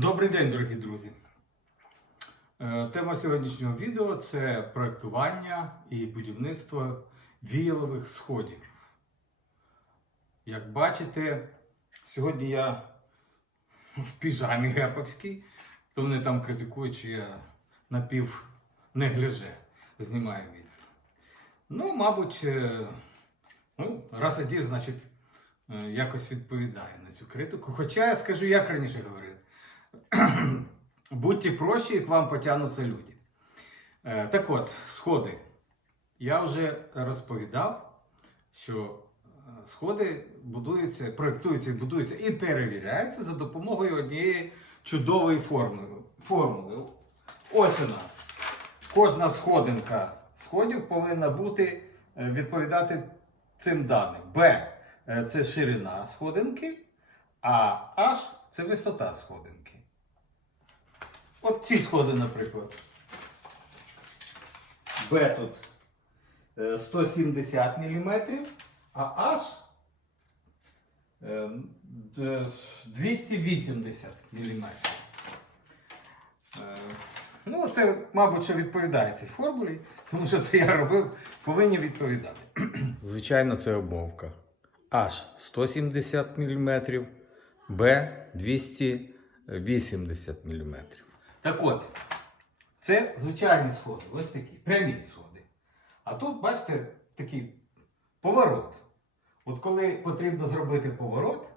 Добрий день, дорогі друзі. Е, Тема сьогоднішнього відео це проектування і будівництво віялових сходів. Як бачите, сьогодні я в піжамі геповській, то вони там критикують, що я напів негляже знімаю відео. Ну, мабуть, е, ну, раз одів, значить, е, якось відповідає на цю критику. Хоча я скажу, як раніше говорив. Будьте прощі, і к вам потягнуться люди. Е, Так от, сходи. Я вже розповідав, що е, сходи будуються, проєктуються і будуються і перевіряються за допомогою однієї чудової формули. Ось вона. Кожна сходинка сходів повинна бути, е, відповідати цим даним. Б це ширина сходинки, а H це висота сходинки. От ці сходи, наприклад. Б тут е, 170 мм, а H е, д- 280 мм. Ну, це, мабуть, що відповідає цій формулі, тому що це я робив, повинні відповідати. Звичайно, це обмовка. H 170 мм, B 280 мм. Так от, це звичайні сходи, ось такі, прямі сходи. А тут, бачите, такий поворот. От коли потрібно зробити поворот,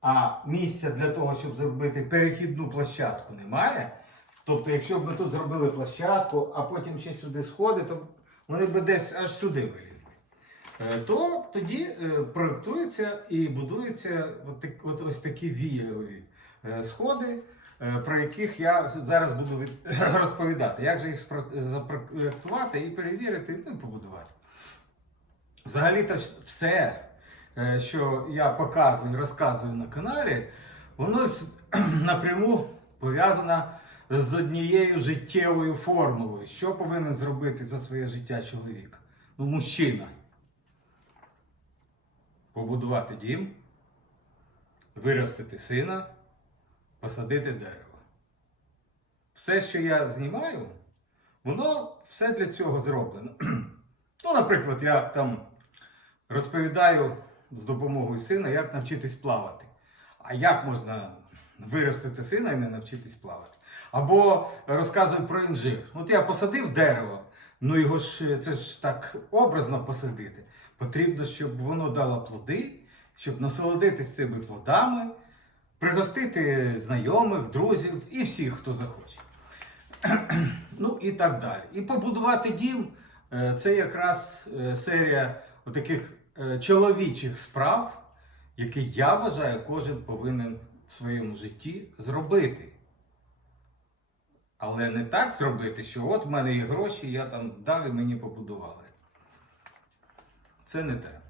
а місця для того, щоб зробити перехідну площадку немає. Тобто, якщо б ми тут зробили площадку, а потім ще сюди сходи, то вони б десь аж сюди вилізли. Е, То тоді е, проєктуються і будуються от, ось такі віялові е, сходи, про яких я зараз буду від- розповідати, як же їх запроектувати і перевірити, ну і побудувати. Взагалі-то все, е, що я показую і розказую на каналі, воно напряму пов'язано з однією життєвою формулою. Що повинен зробити за своє життя чоловік? Ну, мужчина. Побудувати дім, виростити сина, посадити дерево. Все, що я знімаю, воно все для цього зроблено. Ну, наприклад, я там розповідаю з допомогою сина, як навчитись плавати. А як можна виростити сина і не навчитись плавати? Або розказую про інжир. От я посадив дерево, ну його ж це ж так образно посадити. Потрібно, щоб воно дало плоди, щоб насолодитись цими плодами, пригостити знайомих, друзів і всіх, хто захоче. Ну і так далі. І побудувати дім е, це якраз е, серія таких чоловічих справ, які я вважаю, кожен повинен в своєму житті зробити. Але не так зробити, що от в мене є гроші, я там дав і мені побудували. Це не те.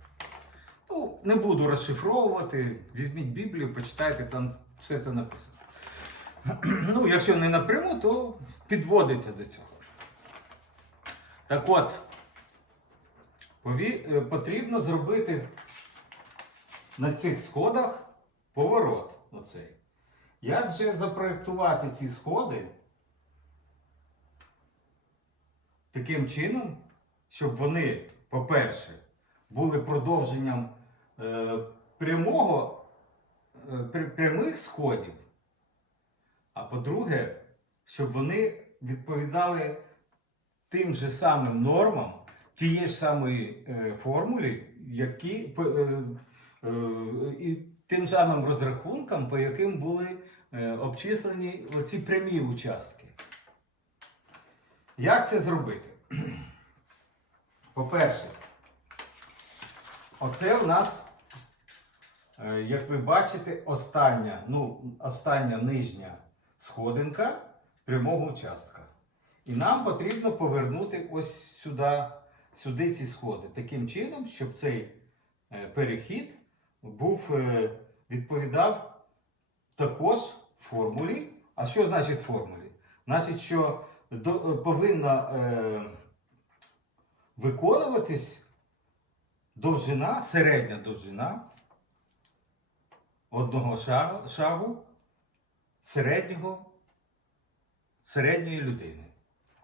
Ну, не буду розшифровувати. Візьміть Біблію, почитайте, там все це написано. Ну, якщо не напряму, то підводиться до цього. Так от, е, потрібно зробити на цих сходах поворот. Оцей. Як же запроєктувати ці сходи таким чином, щоб вони, по-перше, були продовженням е, прямого, е, прямих сходів, а по-друге, щоб вони відповідали тим же самим нормам, тієї ж самої е, формулі, які е, е, і тим самим розрахункам, по яким були е, обчислені оці прямі участки. Як це зробити? По-перше, оце у нас, е, як ви бачите, остання, ну, остання нижня сходинка прямого участка. І нам потрібно повернути ось сюди, сюди ці сходи. Таким чином, щоб цей е, перехід був, е, відповідав також формулі. А що значить формулі? Значить, що повинна е, виконуватись довжина, середня довжина одного шагу, шагу середнього, середньої людини.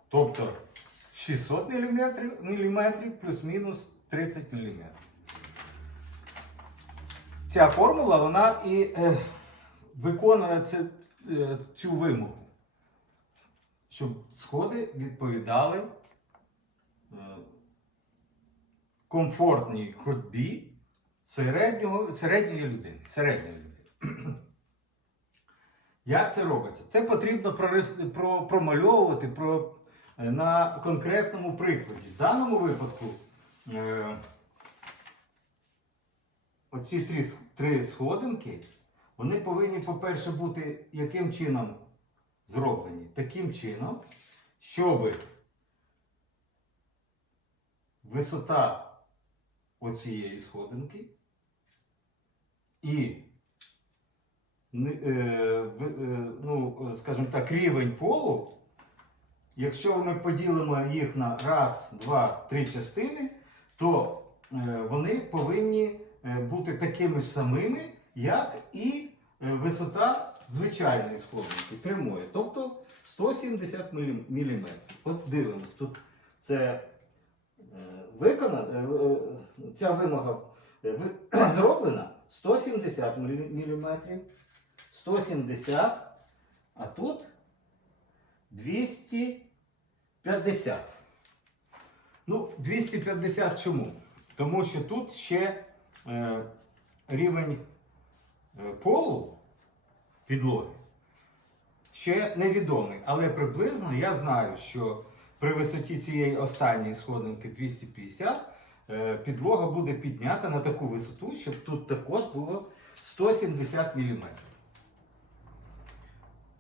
Тобто 600 мм, плюс-мінус 30 мм. Ця формула вона і е, виконує це, е, цю вимогу, щоб сходи відповідали е, комфортній ходьбі середнього, середньої людини. Середньої людини. Як це робиться? Це потрібно про, промальовувати про, е, на конкретному прикладі. В даному випадку е, оці три, три сходинки, вони повинні, по-перше, бути яким чином зроблені? Таким чином, щоб висота оцієї сходинки і е, е, ну, скажімо так, рівень полу, якщо ми поділимо їх на раз, два, три частини, то е, вони повинні бути такими самими, як і висота звичайної сходинки, прямої, тобто 170 мм. От дивимось, тут це виконана, ця вимога е, зроблена 170 мм, 170, а тут 250. Ну, 250 чому? Тому що тут ще е, рівень е, полу підлоги ще невідомий, але приблизно я знаю, що при висоті цієї останньої сходинки 250 е, підлога буде піднята на таку висоту, щоб тут також було 170 мм.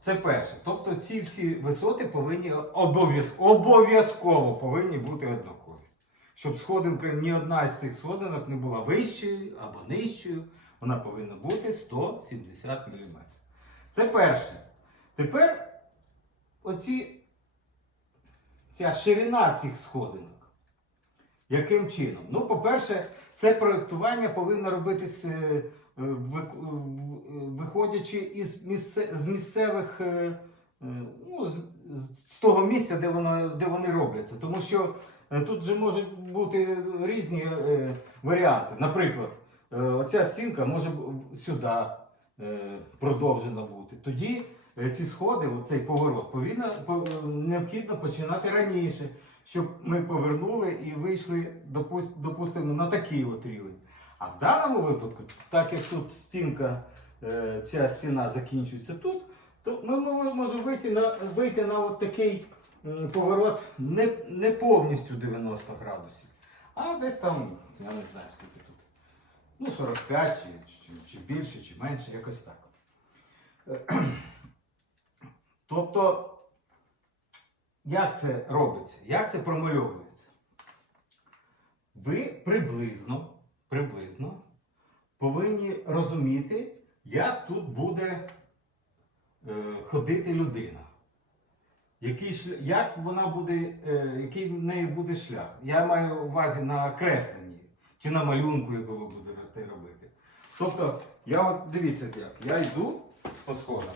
Це перше. Тобто ці всі висоти повинні обов'яз- обов'язково повинні бути однакові. Щоб сходинка ні одна з цих сходинок не була вищою або нижчою, вона повинна бути 170 мм. Це перше. Тепер оці, ця ширина цих сходинок. Яким чином? Ну, по-перше, це проєктування повинно робитись, е, е, е, виходячи із місце, з місцевих, ну, з, того місця, де, воно, де вони робляться. Тому що тут же можуть бути різні варіанти. Наприклад, оця стінка може сюди продовжена бути. Тоді ці сходи, цей поворот, повинно, необхідно починати раніше, щоб ми повернули і вийшли, допустимо, на такий от рівень. А в даному випадку, так як тут стінка, е, ця стіна закінчується тут, то ми можемо вийти на, вийти на от такий поворот не, не повністю 90 градусів, а десь там, я не знаю скільки тут. Ну, 45 чи, чи, чи більше, чи менше, якось так. Тобто, як це робиться? Як це промальовується? Ви приблизно, приблизно повинні розуміти, як тут буде е, ходити людина. Який як вона буде, е, який в неї буде шлях. Я маю увазі на кресленні чи на малюнку, яку ви будете робити. Тобто, я от дивіться як. Я йду по сходам,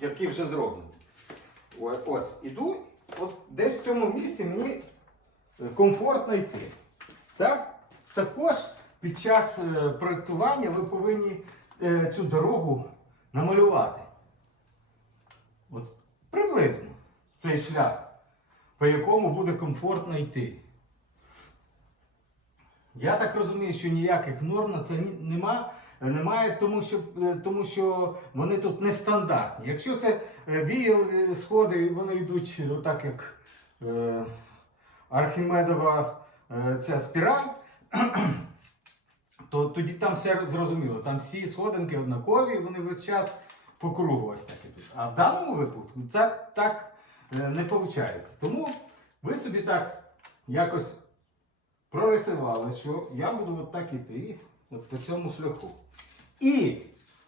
які вже зроблені. О- Ось, іду, от десь в цьому місці мені е, комфортно йти. Так? Також під час е, проєктування ви повинні е, цю дорогу намалювати. От приблизно цей шлях, по якому буде комфортно йти. Я так розумію, що ніяких норм на це нема, немає, тому що, е, тому що вони тут нестандартні. Якщо це е, е, сходи, вони йдуть е, так, як е, Архімедова е, ця спіраль, то тоді там все зрозуміло. Там всі сходинки однакові, вони весь час по кругу ось так ідуть. А в даному випадку це так е, не виходить. Тому ви собі так якось прорисували, що я буду от так іти, от по цьому шляху. І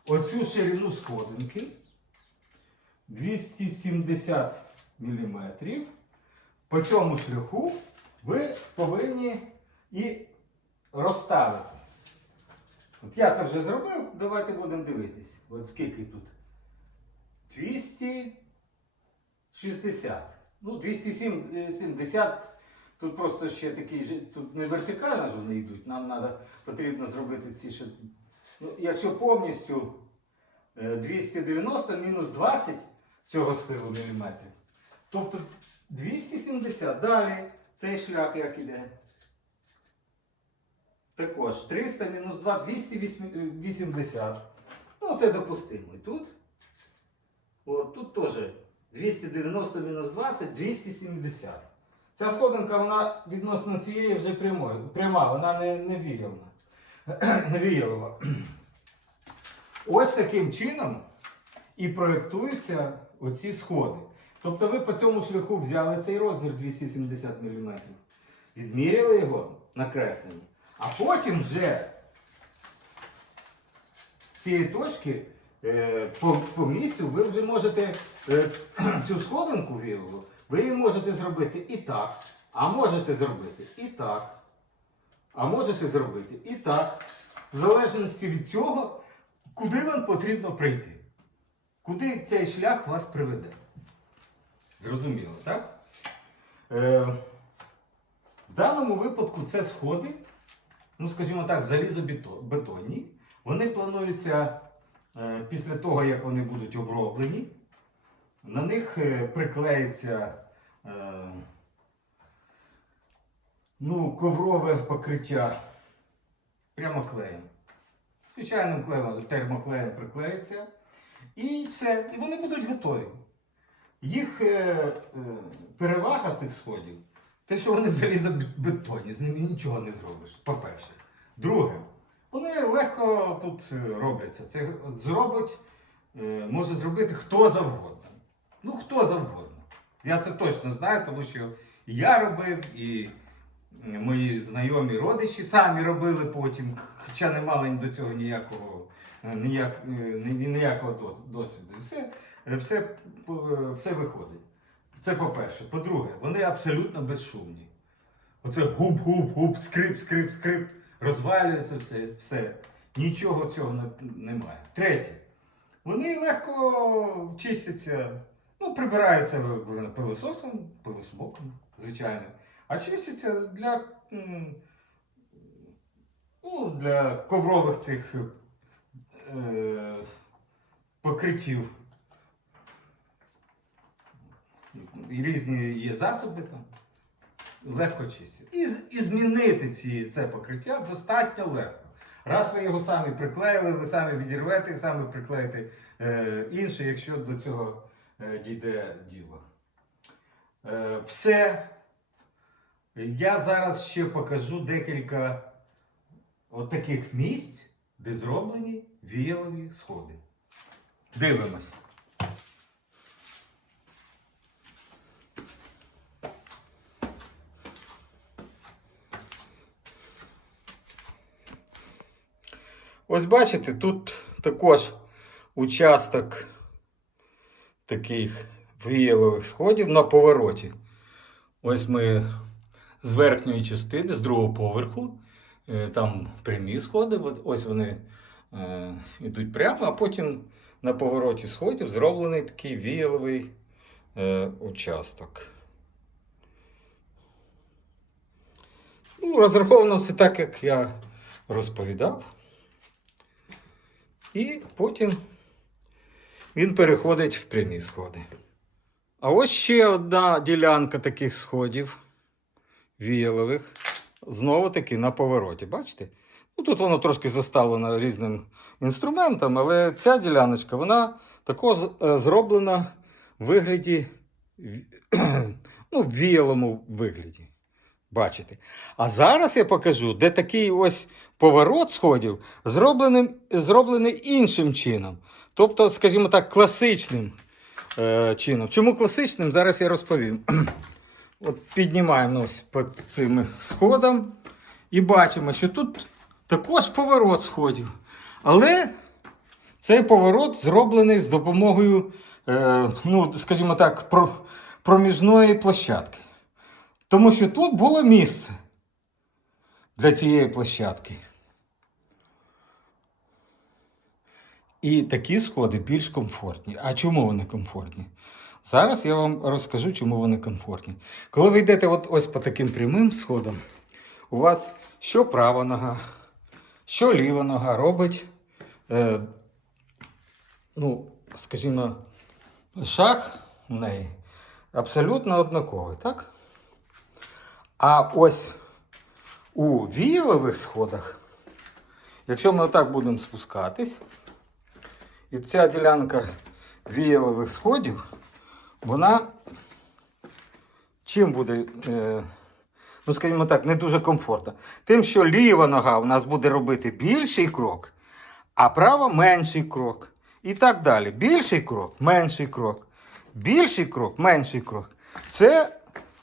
оцю ширину сходинки 270 мм по цьому шляху ви повинні і розставити. От я це вже зробив, давайте будемо дивитись. От скільки тут 260. Ну, 270. Тут просто ще такі, ж- тут не вертикально ж вони йдуть. Нам надо, потрібно зробити ці ще. Ну, якщо повністю е, 290 мінус 20 цього схилу міліметрів. Тобто 270. Далі цей шлях як іде. Також 300 мінус 2 280. Ну, це допустимо. І тут. От, тут теж 290 мінус 20 270. Ця сходинка вона відносно цієї вже прямої, пряма, вона не, не віялна. віялова. Ось таким чином і проєктуються оці сходи. Тобто ви по цьому шляху взяли цей розмір 270 мм, відміряли його накреслені, а потім вже з цієї точки е, по, по місцю ви вже можете е, цю сходинку вілову, ви можете зробити і так, а можете зробити і так, а можете зробити і так, в залежності від цього, куди вам потрібно прийти. Куди цей шлях вас приведе. Зрозуміло, так? Е, в даному випадку це сходи, ну, скажімо так, залізобетонні. Вони плануються е, після того, як вони будуть оброблені. На них е, приклеїться е, ну, коврове покриття прямо клеєм. Звичайним клеєм, термоклеєм приклеїться. І все, і вони будуть готові. Їх е, перевага цих сходів, те, що вони залізобетонні, з ними нічого не зробиш. По-перше. Друге, вони легко тут робляться. Це зробить, може зробити хто завгодно. Ну, хто завгодно. Я це точно знаю, тому що я робив, і мої знайомі родичі самі робили потім, хоча не мали до цього ніякого, е, ніяк, е, ні- ніякого досвіду. Все, е, все, все виходить. Це по-перше. По-друге, вони абсолютно безшумні. Оце гуп-гуп-гуп, скрип, скрип, скрип, розвалюється все, все. Нічого цього немає. Третє. Вони легко чистяться, ну, в- пилососом, пилосмоком, звичайно. А чистяться для, ну, для коврових цих е, покриттів. І різні є засоби там. Легко чистять. І, змінити ці, це покриття достатньо легко. Раз ви його самі приклеїли, ви самі відірвете самі приклеїте е, інше, якщо до цього дійде діло. Е, все. Я зараз ще покажу декілька от таких місць, де зроблені віялові сходи. Дивимось. Ось бачите, тут також участок таких віялових сходів на повороті. Ось ми з верхньої частини, з другого поверху, е, там прямі сходи, ось вони е, йдуть прямо, а потім на повороті сходів зроблений такий віяловий е, участок. Ну, розраховано все так, як я розповідав. І потім він переходить в прямі сходи. А ось ще одна ділянка таких сходів віялових. Знову таки на повороті. Бачите? Ну, тут воно трошки заставлено різним інструментом, але ця діляночка вона також е, зроблена в вигляді ну, в віялому вигляді. Бачите? А зараз я покажу, де такий ось поворот сходів зроблений, зроблений іншим чином. Тобто, скажімо так, класичним е, чином. Чому класичним? Зараз я розповім. От піднімаємо ось по цим сходам і бачимо, що тут також поворот сходів. Але цей поворот зроблений з допомогою, е, ну, скажімо так, про, проміжної площадки. Тому що тут було місце для цієї площадки. І такі сходи більш комфортні. А чому вони комфортні? Зараз я вам розкажу, чому вони комфортні. Коли ви йдете от ось по таким прямим сходам, у вас що права нога, що ліва нога робить, е, ну, скажімо, шаг в неї абсолютно однаковий, так? А ось у віялових сходах, якщо ми отак будемо спускатись, і ця ділянка віялових сходів, вона чим буде, е, ну скажімо так, не дуже комфортна. Тим, що ліва нога у нас буде робити більший крок, а права менший крок. І так далі. Більший крок, менший крок. Більший крок, менший крок. Це,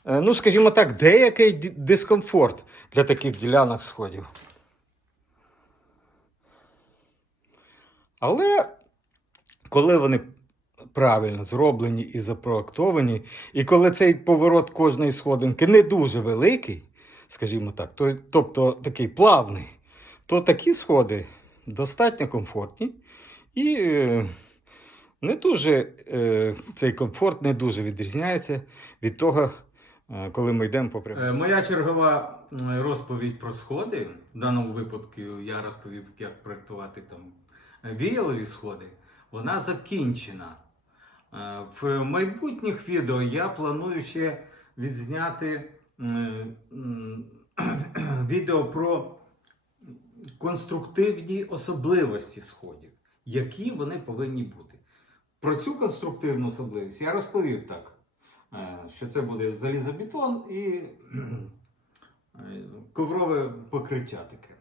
ну скажімо так, деякий дискомфорт для таких ділянок сходів. Але коли вони правильно зроблені і запроектовані, і коли цей поворот кожної сходинки не дуже великий, скажімо так, то, тобто такий плавний, то такі сходи достатньо комфортні і е, не дуже, е, цей комфорт не дуже відрізняється від того, е, коли ми йдемо по прямому. Моя чергова розповідь про сходи. В даному випадку я розповів, як проєктувати там е, віялові сходи. Вона закінчена. Е, В майбутніх відео я планую ще відзняти відео про конструктивні особливості сходів, які вони повинні бути. Про цю конструктивну особливість я розповів так, е, що це буде залізобетон і е, коврове покриття таке.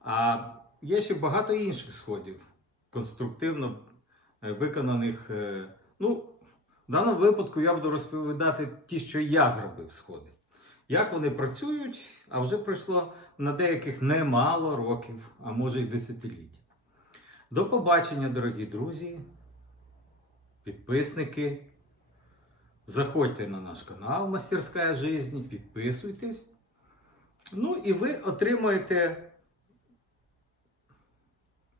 А є ще багато інших сходів, конструктивно е, виконаних. е, Ну, в даному випадку я буду розповідати ті, що я зробив сходи. Як вони працюють, а вже пройшло на деяких немало років, а може й десятиліть. До побачення, дорогі друзі, підписники. Заходьте на наш канал Мастерська Жизнь, підписуйтесь. Ну і ви отримаєте,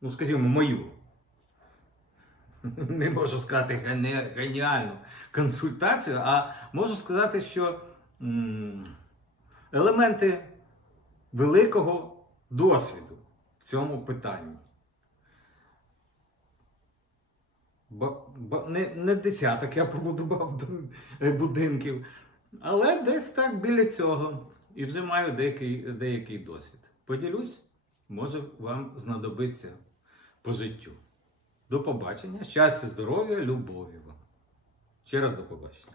ну, скажімо, мою. Не можу сказати геніальну консультацію, а можу сказати, що елементи великого досвіду в цьому питанні. Бо, ба, не, не десяток я побудував е, будинків, але десь так біля цього. І вже маю деякий, деякий досвід. Поділюсь, може вам знадобиться по життю. До побачення, щастя, здоров'я, любові вам. Ще раз до побачення.